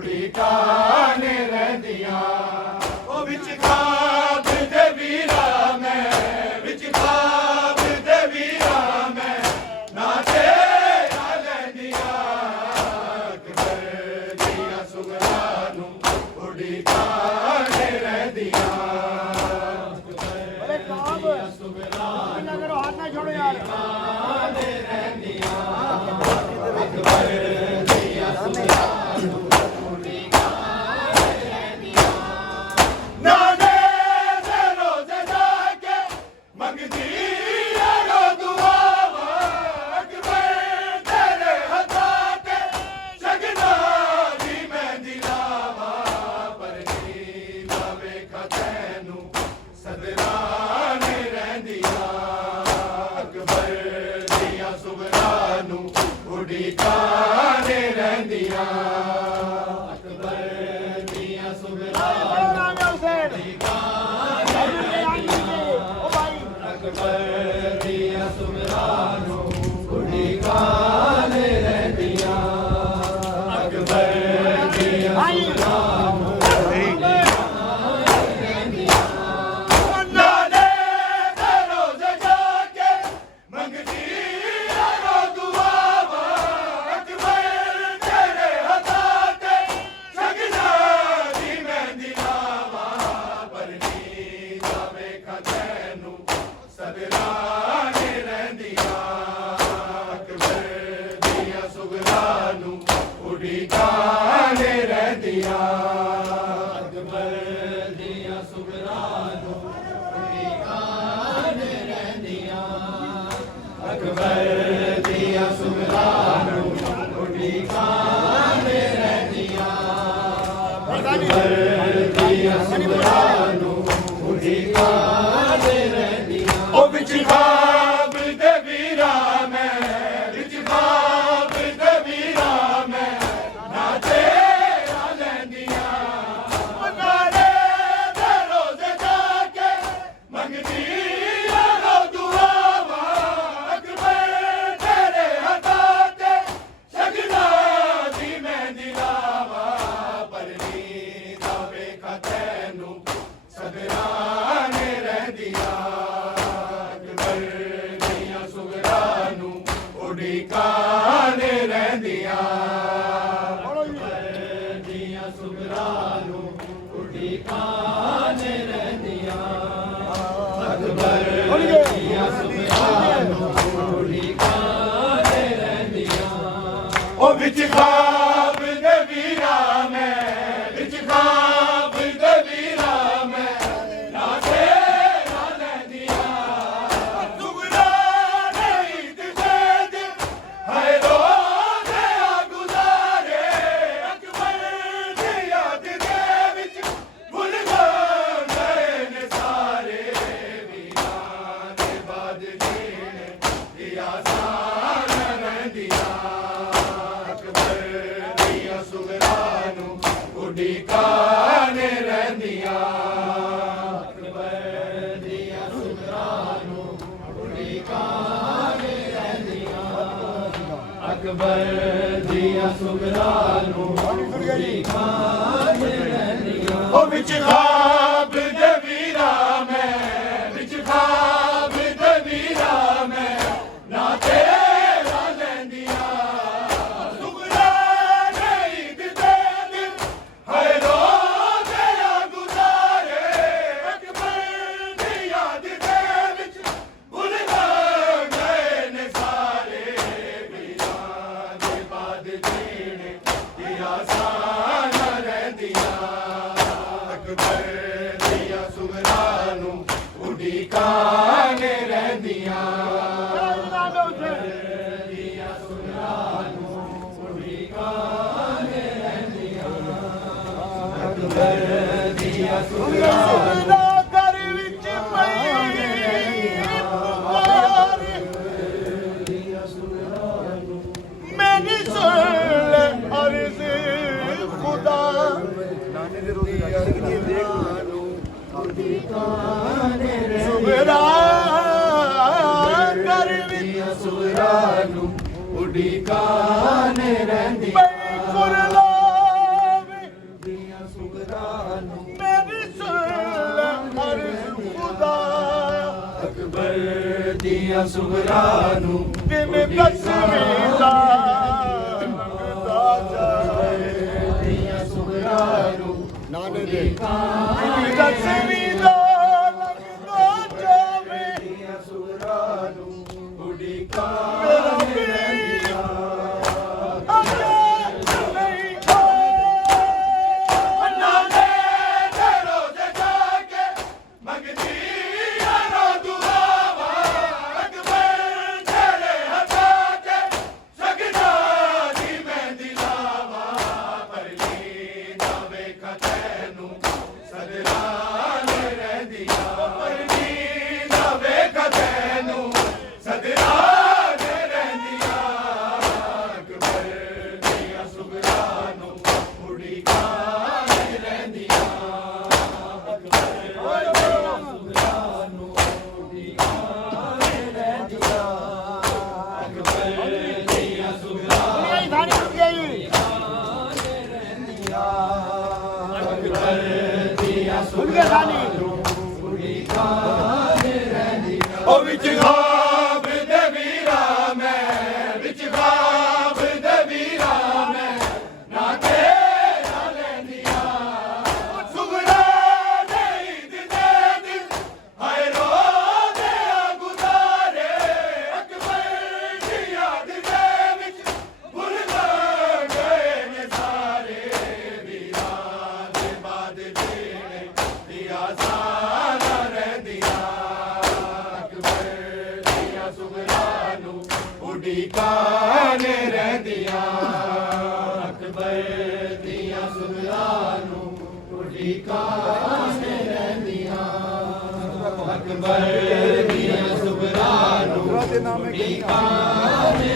ਉਡੀਕਾਨੇ ਰਹਿੰਦੀਆਂ ਉਹ ਵਿੱਚ ਖਾਬ ਦੇ ਵੀਰਾ ਮੈਂ ਵਿੱਚ ਖਾਬ ਦੇ ਵੀਰਾ ਮੈਂ ਨਾ ਤੇਰਾ ਲੈਂਦੀਆਂ ਅਕਬਰ ਦੀਆਂ ਸੁਗਰਾਂ ਨੂੰ ਉਡੀਕਾਨੇ ਰਹਿੰਦੀਆਂ अरे काब ना करो हाथ ना छोड़ो यार ਨਾਨੇ ਦੇ ਰੋਜ਼ੇ ਜਾ ਕੇ ਮੰਗਦੀ ਰੋ ਦੁਆਵਾਂ ਅਕਬਰ ਤੇਰੇ ਹੱਥਾਂ ਤੇ ਸਗਨਾ ਦੀ ਮਹਿੰਦੀ ਲਾਵਾਂ ਪਰ ਨੀਂਦ ਵੇਖਾ ਤੈਨੂੰ ਸਦਰਾਨੇ ਰਹਿੰਦੀਆਂ ਅਕਬਰ ਦੀਆਂ ਸੁਗਰਾਂ ਨੂੰ ਉਡੀਕਾਨੇ ਰਹਿੰਦੀਆਂ ਅਕਬਰ ਦੀਆਂ ਸੁਗਰਾਂ नाम है हुसैन ओ भाई ਅਕਬਰ ਦੀਆਂ ਸੁਗਰਾਂ ਨੂੰ ਉਡੀਕਾਨੇ ਰਹਿੰਦੀਆਂ ਅਕਬਰ ਦੀਆਂ भाई ਨਾਨੇ ਦੇ ਰੋਜ਼ੇ ਜਾ ਕੇ ਮੰਗਦੀ ਰੋ ਦੁਆਵਾਂ ਅਕਬਰ ਤੇਰੇ ਹੱਥਾਂ ਤੇ ਸਗਨਾ ਦੀ ਮਹਿੰਦੀ ਲਾਵਾਂ ਪਰ ਨੀਂਦ ਵੇਖਾ ਤੈਨੂੰ ਸਦਰਾਨੇ ਰਹਿੰਦੀਆਂ ਅਕਬਰ ਦੀਆਂ ਸੁਗਰਾਂ ਨੂੰ ਉਡੀਕਾਨੇ ਰਹਿੰਦੀਆਂ ਅਕਬਰ ਦੀਆਂ ਸੁਗਰਾਂ ਨੂੰ ਉਡੀਕਾਨੇ ਰਹਿੰਦੀਆਂ ਅਕਬਰ ਦੀਆਂ ਸੁਗਰਾਂ ਨੂੰ ਉਡੀਕਾਨੇ ਰਹਿੰਦੀਆਂ ਅਕਬਰ ਦੀਆਂ ਸੁਗਰਾਂ ਨੂੰ ਉਡੀਕਾਨੇ ਰਹਿੰਦੀਆਂ ਉਹ ਵਿੱਚ ਖਾਬ ਦੇ ਵੀਰਾ ਮੈਂ ਵਿੱਚ ਖਾਬ ਦੇ ਵੀਰਾ ਮੈਂ ਨਾ ਤੇਰਾ ਲੈਂਦੀਆਂ ਨਾਲੇ ਦੇ ਰੋਜ਼ੇ ਜਾ ਕੇ ਮੰਗਦੀ ਰੋ ਦੁਆਵਾਂ ਅਕਬਰ ਤੇਰੇ ਹੱਥਾਂ ਤੇ ਸਗਨਾ ਦੀ ਮਹਿੰਦੀ ਲਾਵਾਂ ਪਰ ਨੀਂਦ ਵੇਖਾ ਤੈਨੂੰ ਸਦਰਾਨੇ ਰਹਿੰਦੀਆਂ ਅਕਬਰ ਦੀਆਂ ਸੁਗਰਾਂ ਨੂੰ ਉਡੀਕਾਨੇ ਰਹਿੰਦੀਆਂ ਅਕਬਰ ਦੀਆਂ ਸੁਗਰਾਂ ਨੂੰ ਉਡੀਕਾਨੇ ਰਹਿੰਦੀਆਂ ਅਕਬਰ ਦੀਆਂ ਸੁਗਰਾਂ ਨੂੰ ਉਡੀਕਾਨੇ ਰਹਿੰਦੀਆਂ ਉਹ ਵਿੱਚ ਖਾਬ ਦੇ ਵੀਰਾ ਮੈਂ ਵਿੱਚ ਖਾਬ ਦੇ ਵੀਰਾ ਮੈਂ ਨਾ ਤੇਰਾ ਲੈਂਦੀਆਂ ਸੁਗਰਾਂ ਨਹੀਂ ਦਿਸੇ ਦਿਨ ਹਾਏ ਰੋਜ਼ੇ ਆ ਗੁਜ਼ਾਰੇ ਅਕਬਰ ਦੀ ਯਾਦ ਦੇ ਵਿੱਚ ਭੁੱਲ ਗਏ ਨੇ ਸਾਰੇ ਵੀਰਾਂ ਦੇ ਬਾਦ ਜੀਣੇ ਦੀ ਆਸਾਨ ਰਹਿੰਦੀਆਂ ਅਕਬਰ ਦੀਆਂ ਸੁਗਰਾਂ ਨੂੰ ਉਡੀਕਾਨੇ ਰਹਿੰਦੀਆਂ ਅਕਬਰ ਦੀਆਂ ਸੁਗਰਾਂ ਨੂੰ ਉਡੀਕਾਨੇ ਰਹਿੰਦੀਆਂ ਅਕਬਰ ਦੀਆਂ ਸੁਗਰਾਂ ਨੂੰ ਉਡੀਕਾਨੇ ਰਹਿੰਦੀਆਂ ਉਹ ਵਿੱਚ ਖਾਬ ਦੇ ਵੀਰਾ ਮੈਂ ਵਿੱਚ ਖਾਬ ਦੇ ਵੀਰਾ ਮੈਂ ਨਾ ਤੇਰਾ ਲੈਂਦੀਆਂ ਸੁਗਰਾਂ ਨਹੀਂ ਦਿਸੇ ਦਿਨ ਹਾਏ ਰੋਜ਼ੇ ਆ ਗੁਜ਼ਾਰੇ ਅਕਬਰ ਦੀ ਯਾਦ ਦੇ ਵਿੱਚ ਭੁੱਲ ਗਏ ਨੇ ਸਾਰੇ ਵੀਰਾਂ ਦੇ ਬਾਦ ਜੀਣੇ ਦੀ ਆਸਾਨ ਰਹਿੰਦੀਆਂ ਅਕਬਰ ਦੀਆਂ ਸੁਗਰਾਂ ਨੂੰ ਉਡੀਕਾਨੇ ਰਹਿੰਦੀਆਂ नाम है हुसैन ਦੀਆਂ ਸੁਗਰਾਂ ਨੂੰ ਉਡੀਕਾਨੇ ਰਹਿੰਦੀਆਂ ਅਕਬਰ ਦੀਆਂ ਸੁਗਰਾਂ ਦਾ ਘਰ ਵਿੱਚ ਪਈ ਪੁਕਾਰ ਮੈਨੇ ਸੁਣ ਲੈ ਅਰਜ਼ ਖੁਦਾ ਨਾਨੇ ਦੇ ਰੋਜ਼ੇ ਜਾ ਕੇ ਦੇਖ ਸੁਗਰਾ ਘਰ ਵਿੱਚ ਸੁਗਰਾਂ ਨੂੰ ਉਡੀਕਾਨੇ ਰਹਿੰਦੀਆਂ ਬਈ ਕੁਰਲਾਵੇ ਦੀਆਂ ਸੁਗਰਾਂ ਨੂੰ ਦਿਨ ਦਸਵੀਂ ਦਾ ਲੰਘਦਾ ਜਾਏ ਦੀਆਂ ਸੁਗਰਾਂ ਨੂੰ ਨਾਨੇ ਦੇ ਦਿਨ ਦਸਵੀਂ ਦਾ ਲੰਘਦਾ ਜਾਵੇ ਦੀਆਂ ਸੁਗਰਾਂ ਨੂੰ ਉਡੀਕਾਂ ਮੇਰਾ ਪੀਰ ਅੱਗੇ ਨਹੀਂ ਅੰਨਾ ਦੇ ਰੋਜ਼ ਜਾ ਕੇ ਮੰਗਦੀ ਯਾਰੋ ਦੁਆਵਾਂ ਅਕਬਰ ਤੇਰੇ ਹੱਥਾਂ ਕੇ ਸਗਦਾ ਦੀ ਮਹਿੰਦੀ ਲਾਵਾਂ ਪਰਲੀ ਨਾ ਵੇਖਾ ਤੈਨੂੰ ਸਦਰਾਂ ਨੇ ਰਹਿੰਦੀਆਂ ਪਰਲੀ ਨਾ ਵੇਖਾ ਤੈਨੂੰ ਸਦਰਾਂ ਨੇ ਰਹਿੰਦੀਆਂ ਅਕਬਰ ਦੀਆਂ ਸੁਗਰਾਂ ਨੂੰ ਉਡੀਕਾਂ ਨੇ ਰਹਿੰਦੀਆਂ ਨਹੀਂ ਖਾਣੀ ਟੁੱਟ ਗਈ ਸੁਣ ਕੇ ਖਾਣੀ ਉਹ ਵਿੱਚ ਖਾਬ ਦੇ ਵੀਰਾ ਮੈਂ ਵਿੱਚ ਖਾਬ ਦੇ ਵੀਰਾ ਮੈਂ ਨਾ ਤੇਰਾ ਲੈਂਦੀਆਂ ਸੁਗਰਾ ਨਹੀਂ ਦਿੰਦੇ ਦਿਲ ਹਾਏ ਰੋਦੇ ਆ ਗੁਜ਼ਾਰੇ ਅਕਬਰ ਦੀ ਯਾਦ ਦੇ ਵਿੱਚ ਭੁੱਲ ਗਏ ਨੇ ਸਾਰੇ ਵੀਰਾਂ ਦੇ ਬਾਦ ਜਿਹੜੇ ਦੀਆਂ ਸਾਰਾ ਰਹਿੰਦੀਆਂ ਅਕਬਰ ਦੀਆਂ ਸੁਗਰਾਂ ਨੂੰ ਉਡੀਕਾਂ ਨੇ ਰਹਿੰਦੀਆਂ ਅਕਬਰ ਦੀਆਂ ਸੁਗਰਾਂ ਨੂੰ ਉਡੀਕਾਂ ਨੇ ਰਹਿੰਦੀਆਂ ਅਕਬਰ ਦੀਆਂ ਸੁਗਰਾਂ ਨੂੰ ਉਡੀਕਾਂ ਨੇ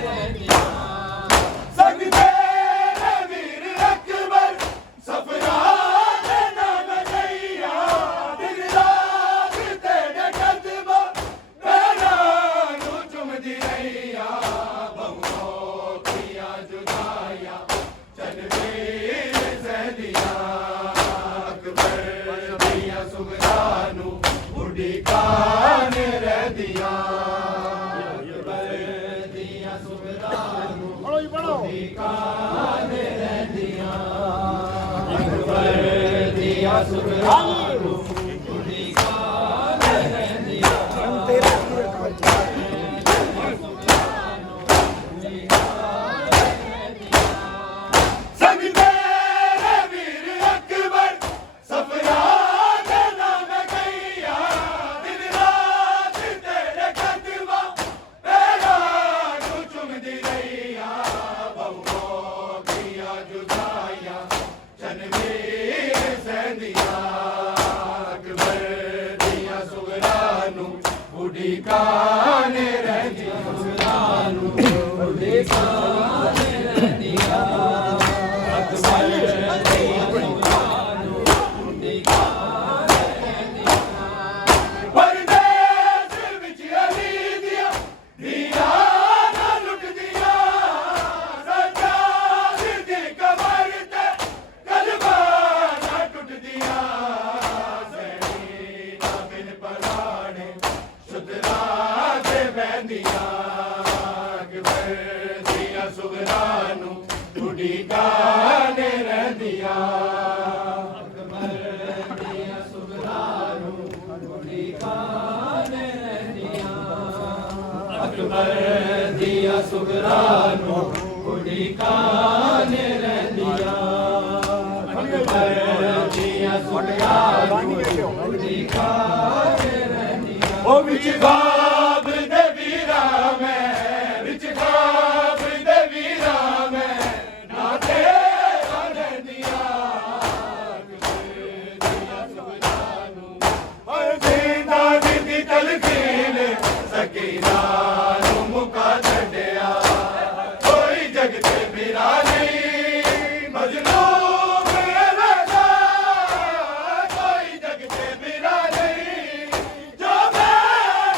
ਰਹਿੰਦੀਆਂ ਸੰਗ ਤੇਰੇ ਵੀਰ ਅਕਬਰ ਸਫਰਾਂ ਦੇ ਨਾਮ ਗਈਆ ਦਿਨ ਰਾਤ ਤੇਰੇ ਕਦਮਾਂ ਪੈਰਾਂ ਨੂੰ ਚੁੰਮਦੀ ਰਹੀਆ ਬਹੁ ਕੀਆਂ ਜੁਦਾਈਆਂ ਚੰਨਵੀਰ ਸਹਿਦੀਆਂ ਅਕਬਰ ਦੀਆਂ ਸੁਗਰਾਂ ਨੂੰ ਉਡੀਕਾਂ ਨੇ ਰਹਿੰਦੀਆਂ ਅਕਬਰ ਦੀਆਂ ਸੁਗਰਾਂ ਨੂੰ ਪੜੋ ਜੀ ਪੜੋ ਦੀਆਂ ਸੁਗਰਾਂ ਨੂੰ ਸੰਗ ਤੇਰੇ ਵੀਰ ਅਕਬਰ ਸਫਰਾਂ ਦੇ ਨਾਮ ਗਈਆ ਦਿਨ ਰਾਤ ਤੇਰੇ ਕਦਮਾਂ ਪੈਰਾਂ ਨੂੰ ਚੁੰਮਦੀ ਰਹੀਆ ਬਹੁ ਕੀਆਂ ਜੁਦਾਈਆਂ ਚੰਨਵੀਰ ਸਹਿੰਦੀਆਂ ਅਕਬਰ ਦੀਆਂ ਸੁਗਰਾਂ ਨੂੰ ਉਡੀਕਾਂ ਨੇ ਰਹਿੰਦੀਆਂ ਸੁਗਰਾਂ ਨੂੰ ਉਡੀਕਾਂ ਨੇ ਰਹਿੰਦੀਆਂ ਅਕਬਰ ਦੀਆਂ ਸੁਗਰਾਂ ਨੂੰ ਉਡੀਕਾਂ ਨੇ ਰਹਿੰਦੀਆਂ ਪਰਦੇਸ ਵਿੱਚ ਅਲੀ ਦੀਆਂ ਦੀਆਂ ਨਾ ਲੁੱਟਦੀਆਂ ਸੱਚਾਈ ਦੀ ਕਬਰ ਤੇ ਕਲਮਾਂ ਨਾ ਟੁੱਟਦੀਆਂ ਸੈਣੀ ਨਾ ਬਿਨ ਪਰਾਣੇ ਸੁਧਰਾ ਦੇ ਬਹਿੰਦੀਆਂ ਅਕਬਰ ਦੀਆਂ ਸੁਗਰਾਂ ਨੂੰ ਉਡੀਕਾਂ ਨੇ ਰਹਿੰਦੀਆਂ ਅਕਬਰ ਦੀਆਂ ਸੁਗਰਾਂ ਨੂੰ ਉਡੀਕਾਂ ਨੇ ਰਹਿੰਦੀਆਂ ਅਕਬਰ ਦੀਆਂ ਸੁਗਰਾਂ ਨੂੰ ਉਡੀਕਾਂ ਨੇ ਰਹਿੰਦੀਆਂ ਅਕਬਰ ਦੀਆਂ ਸੁਗਰਾਂ ਨੂੰ ਉਡੀਕਾਂ ਨੇ ਰਹਿੰਦੀਆਂ ਉਹ ਵਿੱਚ ਖਾਬ ਦੇ ਵੀਰਾ ਮੈਂ ਵਿੱਚ ਖਾਬ ਦੇ ਵੀਰਾ ਮੈਂ ਨਾ ਤੇਰਾ ਰਹਿੰਦੀਆਂ ਅਕਬਰ ਦੀਆਂ ਸੁਗਰਾਂ ਨੂੰ ਹਾਏ ਜ਼ਿੰਦਾ ਦੀ ਤਲਕੀਨ ਸਕੀਨਾ ਨੂੰ ਮੁਕਾ ਛੱਡਿਆ ਕੋਈ ਜਗ ਤੇ ਮੇਰਾ ਨਹੀਂ ਮਜਨੂਨ ਵੇਦਾ ਕੋਈ ਜਗ ਤੇ ਮੇਰਾ ਨਹੀਂ ਜੋ ਮੈਂ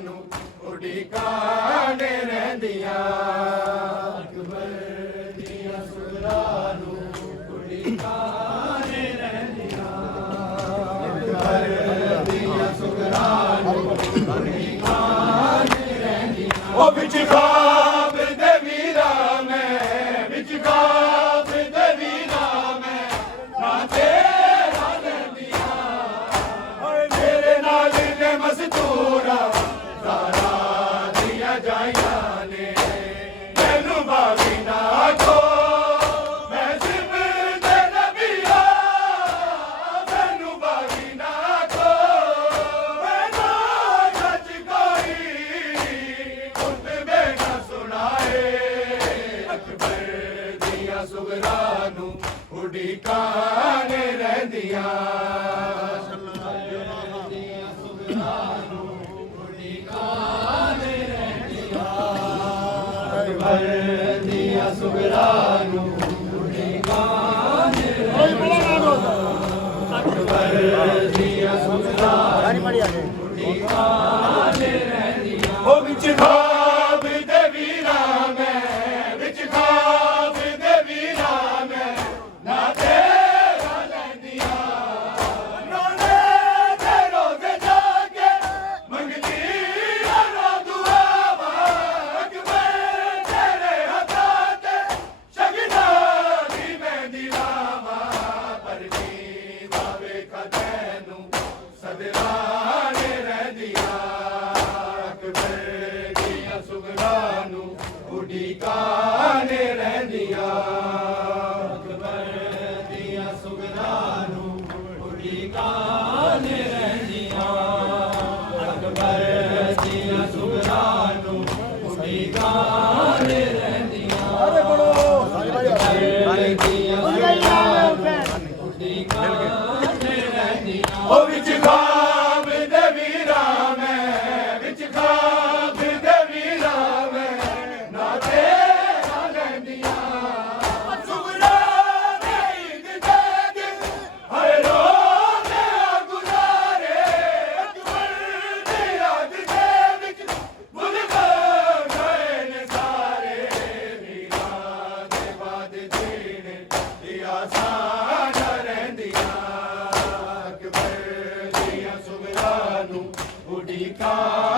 ਨੂੰ ਉਡੀਕਾਂ ਰਹਿੰਦੀਆਂ ਅਕਬਰ ਦੀਆਂ ਸੁਗਰਾਂ ਨੂੰ ਉਡੀਕਾਂ ਰਹਿੰਦੀਆਂ ਅਕਬਰ ਦੀਆਂ ਸੁਗਰਾਂ ਨੂੰ ਉਡੀਕਾਂ ਰਹਿੰਦੀਆਂ ਉਹ ਵਿੱਚ ਖਾਬ ਦੇ ਵੀਰਾਂ ਮੈਂ ਵਿੱਚ ਖਾਬ ਦੇ ਵੀਰਾਂ ਮੈਂ ਨਾ ਤੇਰਾ ਲੈਂਦੀਆਂ ਓਏ ਮੇਰੇ ਨਾਲ ਨੇ ਮਸਤੂਰਾ ਜ਼ਾਰਾ ਦੀਆਂ ਜਾਈਆਂ ਨੇ ਮੈਨੂੰ ਬਾਗੀ ਨਾ ਆਖੋ ਮੈਂ ਜ਼ਿੰਦ ਦੇ ਨਬੀਆ ਮੈਨੂੰ ਬਾਗੀ ਨਾ ਆਖੋ ਮੈਂ ਨਾ ਸੱਚ ਕੋਈ ਖੁਤਬੇ ਨਾ ਸੁਣਾਏ ਅਕਬਰ ਦੀਆਂ ਸੁਗਰਾਂ ਨੂੰ ਉਡੀਕਾਂ ਰਹਿੰਦੀਆਂ ਦੀਆਂ ਸੁਗਰਾਂ ਨੂੰ ਉਡੀਕਾਂ ਕੋਈ ਬੜਾ ਨਾਮ ਹੋਦਾ ਅਕਬਰ ਦੀਆਂ ਸੁਗਰਾਂ ਗਾਣੀ ਮਾਰੀ ਆ ਗਏ ਉਹ ਵਿੱਚ ਖਾਬ ਦੇ ਵੀਰਾਂ ਮੈਂ ਵਿੱਚ ਖਾਬ ਦੇ ਵੀਰਾਂ ਮੈਂ ਨਾ ਤੇਰਾ ਲੈਂਦੀਆਂ ਰੋਣੇ ਤੇ ਰੋਜ਼ੇ ਜਾ ਕੇ ਮੰਗਦੀ ਰੋ ਦੁਆਵਾਂ ਅਕਬਰ ਤੇਰੇ ਹੱਥਾਂ ਤੇ ਸ਼ਗਨਾ ਦੀ ਮਹਿੰਦੀ ਲਾਵਾਂ ਪਰ ਕੀ ਵਾਵੇ ਕਦੈਨੂੰ ਸਦਰਾਣੇ ਰਹਿੰਦੀਆਂ ਅਕਬਰ ਦੀਆਂ ਸੁਗਰਾਂ ਨੂੰ ਉਡੀਕਾਂ ਰਹਿੰਦੀਆਂ ਅਕਬਰ ਦੀਆਂ ਸੁਗਰਾਂ ਨੂੰ ਉਡੀਕਾਂ ਰਹਿੰਦੀਆਂ ਅਕਬਰ ਦੀਆਂ ਸੁਗਰਾਂ ਨੂੰ ਉਡੀਕਾਂ ਰਹਿੰਦੀਆਂ ਅਰੇ ਬੜੋ ਸਾਰੇ ਉਹ ਵਿੱਚ ਖਾਬ ਦੇ ਵੀਰਾਂ ਮੈਂ ਵਿੱਚ ਖਾਬ ਦੇ ਵੀਰਾਂ ਮੈਂ ਨਾ ਤੇਰਾ ਲੈਂਦੀਆਂ ਸੁਗਰਾਂ ਦੇ ਈਦ ਦੇ ਦਿਨ ਹਾਏ ਰੋਂਦੇ ਆ ਗੁਜ਼ਾਰੇ ਅਕਬਰ ਦੀ ਯਾਦ ਦੇ ਵਿੱਚ ਭੁੱਲ ਗਏ ਨੇ ਸਾਰੇ ਵੀਰਾਂ ਦੇ ਬਾਦ ਜੀਣੇ ਦੀ ਆਸਾਂ ਰਹਿੰਦੀਆਂ ਅਕਬਰ ਦੀਆਂ ਸੁਗਰਾਂ ਨੂੰ ਉਡੀਕਾਂ